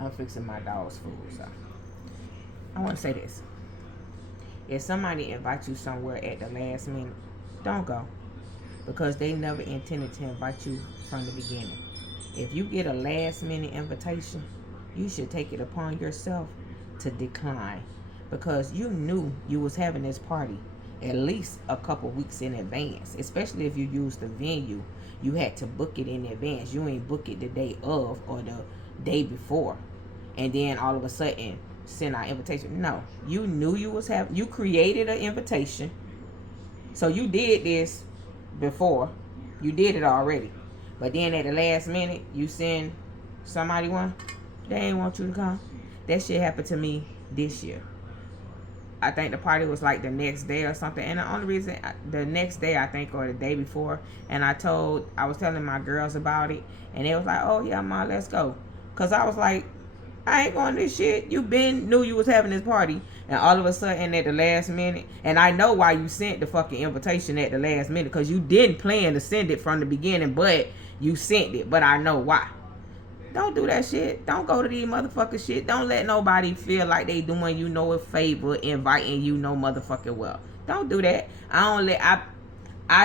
I'm fixing my dog's food, so I want to say this. If somebody invites you somewhere at the last minute, don't go because they never intended to invite you from the beginning. If you get a last minute invitation, you should take it upon yourself to decline because you knew you was having this party at least a couple weeks in advance, especially if you use the venue. You had to book it in advance. You ain't book it the day of or the day before and then all of a sudden send out invitation. No, you knew you was having, you created an invitation. So you did this before. You did it already. But then at the last minute, you send somebody one. They ain't want you to come. That shit happened to me this year. I think the party was like the next day or something. And the only reason, the next day, I think, or the day before. And I was telling my girls about it. And they was like, oh, yeah, Ma, let's go. Because I was like, I ain't going to this shit. You knew you was having this party. And all of a sudden at the last minute. And I know why you sent the fucking invitation at the last minute. Because you didn't plan to send it from the beginning. But you sent it. But I know why. Don't do that shit. Don't go to these motherfucking shit. Don't let nobody feel like they doing you no favor, inviting you no motherfucking well. Don't do that. I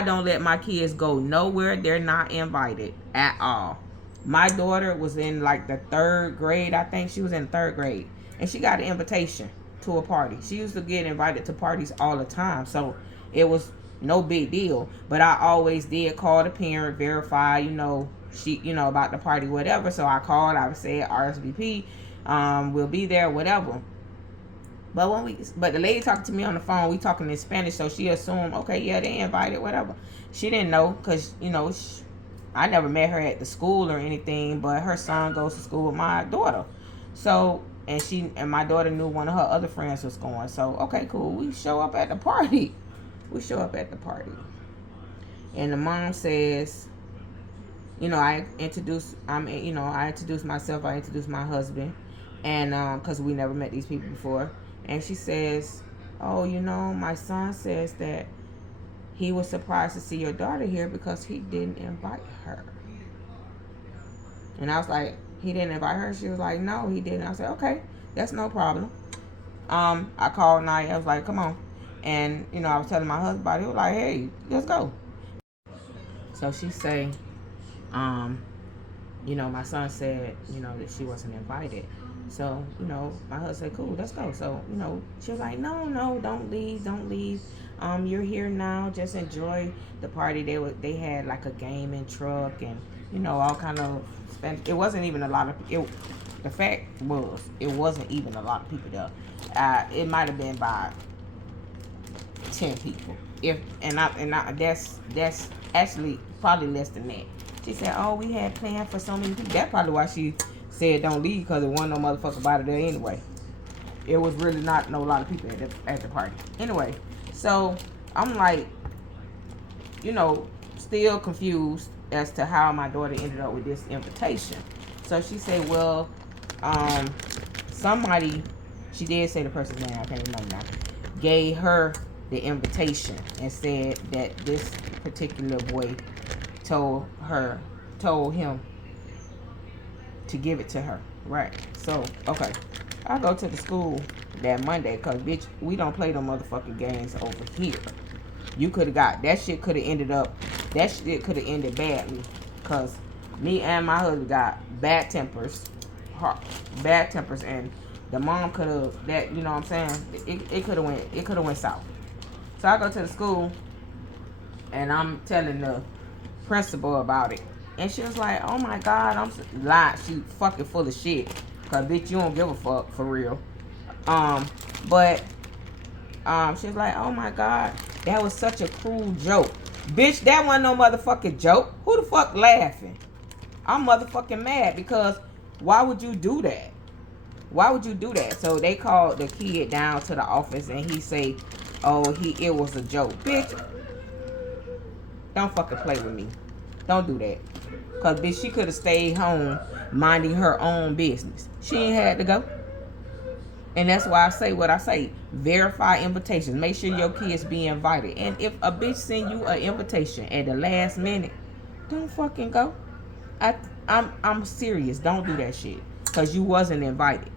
don't let my kids go nowhere they're not invited at all. My daughter was in like the 3rd grade. I think she was in 3rd grade. And she got an invitation to a party. She used to get invited to parties all the time. So it was no big deal. But I always did call the parent, verify, about the party, whatever. So I called, I said RSVP, we'll be there, whatever. But the lady talking to me on the phone, we talking in Spanish, so she assumed, okay, yeah, they invited, whatever. She didn't know, because, I never met her at the school or anything, but her son goes to school with my daughter. So, and my daughter knew one of her other friends was going. So, okay, cool. We show up at the party. And the mom says, I introduced myself, I introduced my husband, and because we never met these people before. And she says, oh, my son says that he was surprised to see your daughter here because he didn't invite her. And I was like, he didn't invite her? She was like, no, he didn't. I said, okay, that's no problem. I called Naya. I was like, come on. And, I was telling my husband about it. He was like, hey, let's go. So she say, my son said, that she wasn't invited. So, my husband said, cool, let's go. So, she was like, no, don't leave. You're here now. Just enjoy the party. They had like a gaming truck and, all kind of spend. It wasn't even a lot of people. The fact was, it wasn't even a lot of people there. It might have been about 10 people. That's actually probably less than that. She said, oh, we had planned for so many people. That's probably why she said don't leave, because there wasn't no motherfucker about it there anyway. It was really not a lot of people at the party. Anyway, so I'm like, still confused as to how my daughter ended up with this invitation. So she said, well, somebody, she did say the person's name, I can't remember now, gave her the invitation and said that this particular boy told him to give it to her. Right. So, okay. I go to the school that Monday because, bitch, we don't play no motherfucking games over here. You could have that shit could have ended badly because me and my husband got bad tempers, and the mom could have, that, you know what I'm saying? It could have went south. So I go to the school and I'm telling the principal about it. And she was like, oh my God, I'm lying. She fucking full of shit. Cause bitch, you don't give a fuck for real. But she was like, oh my God, that was such a cruel joke. Bitch, that wasn't no motherfucking joke. Who the fuck laughing? I'm motherfucking mad because why would you do that? Why would you do that? So they called the kid down to the office and he say, oh, it was a joke. Bitch, don't fucking play with me. Don't do that. Because, bitch, she could have stayed home minding her own business. She ain't had to go. And that's why I say what I say. Verify invitations. Make sure your kids be invited. And if a bitch send you an invitation at the last minute, don't fucking go. I'm serious. Don't do that shit. because you wasn't invited.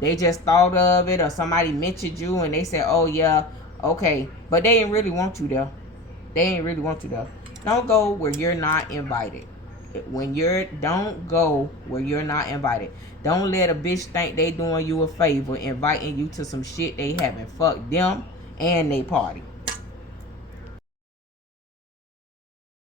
They just thought of it, or somebody mentioned you and they said, oh yeah, okay. But they didn't really want you there. They ain't really want you there. Don't go where you're not invited. Don't go where you're not invited. Don't let a bitch think they doing you a favor, inviting you to some shit they haven't. Fuck them and they party.